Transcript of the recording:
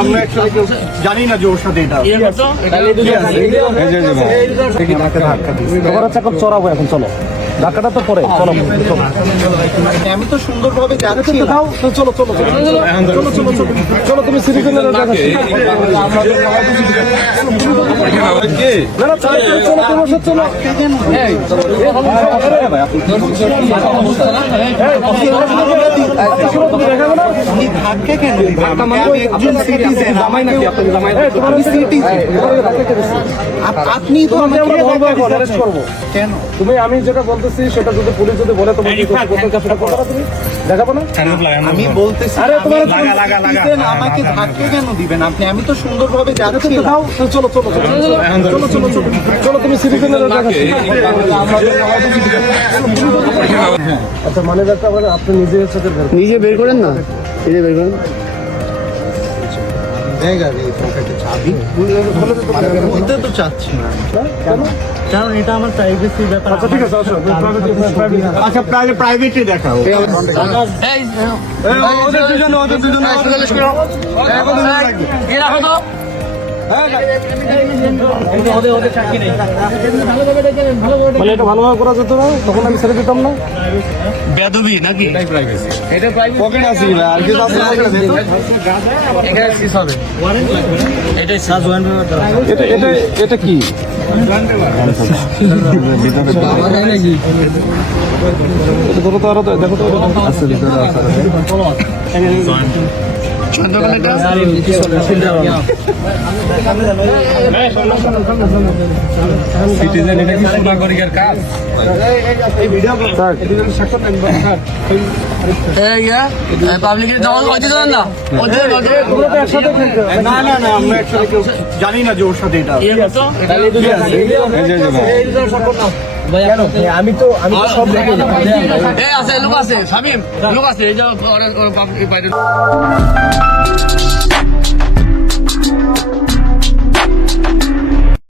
আমরা জানি না যে ওর সাথে এটা চেকআপ চড়াবো এখন, চলো ধাক্কাটা তো পরে, চলো আমি তো সুন্দরভাবে যাচ্ছি। চলো চলো চলো চলো চলো চলো চলো তুমি সিটি চলো না না চলো চলো চলো ধাক্কা কেন আপনি তো আমাকে করবো কেন? তুমি আমি যেটা বলতেছি সেটা যদি পুলিশ যদি বলে তোমার তুমি দেখাবো না। আমি বলতেছি আরে তোমার আমাকে ধাক্কা কেন দিবেন আপনি? আমি তো সুন্দরভাবে যাচ্ছি। চলো চলো চলো চলো চলো চলো চলো তুমি সিটি চলো আচ্ছা মানে যাচ্ছে আপনি নিজের সাথে নিজে বের করেন না, নিজে বের করেন। চাবি বলতে তো চাচ্ছি না, কারণ এটা আমার প্রাইভেসির ব্যাপার। আচ্ছা ঠিক আছে আসো আচ্ছা প্রাইভেটে দেখাও। মানে এটা ভালোভাবে করা যেত না, তখন আমি ছেড়ে দিতাম না। বেদবি নাকি পকেট আছে আর কি এটা এটা এটা কি এটা ধরো তো আরো দেখো তো আছে ভিতরে সিটিজেন এটা কি সোনা করিয়ার কাজ পাবলিকের জমা করতে দেন না না না না আমরা একসাথে জানি না যে ওর সাথে এটা আমি তো সব দেখে আছে লোক আছে শামিম লোক আছে এই যে বাইরে